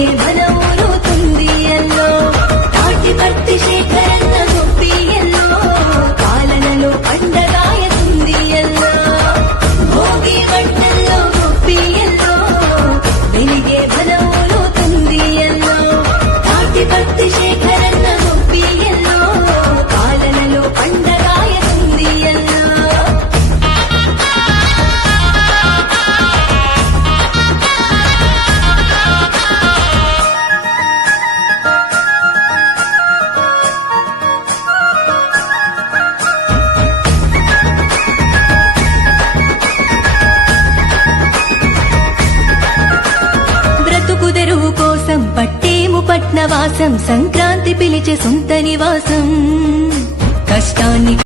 వెలిగే మన ఊరు తుందియల్లో తాటిపర్తి శేఖరన్న గొప్పియల్లో పాలనలో పండగాయ తుందియల్లో భోగి మంటల్లో గొప్పియల్లో వెలిగే మన ఊరు తుందియల్లో తాటిపర్తి శేఖరన్న గొప్పియల్లో పాలనలో పండగాయ తుందియల్లో తెరువు కోసం పట్టేము పట్నవాసం సంక్రాంతి పిలిచే సొంత నివాసం కష్టాన్ని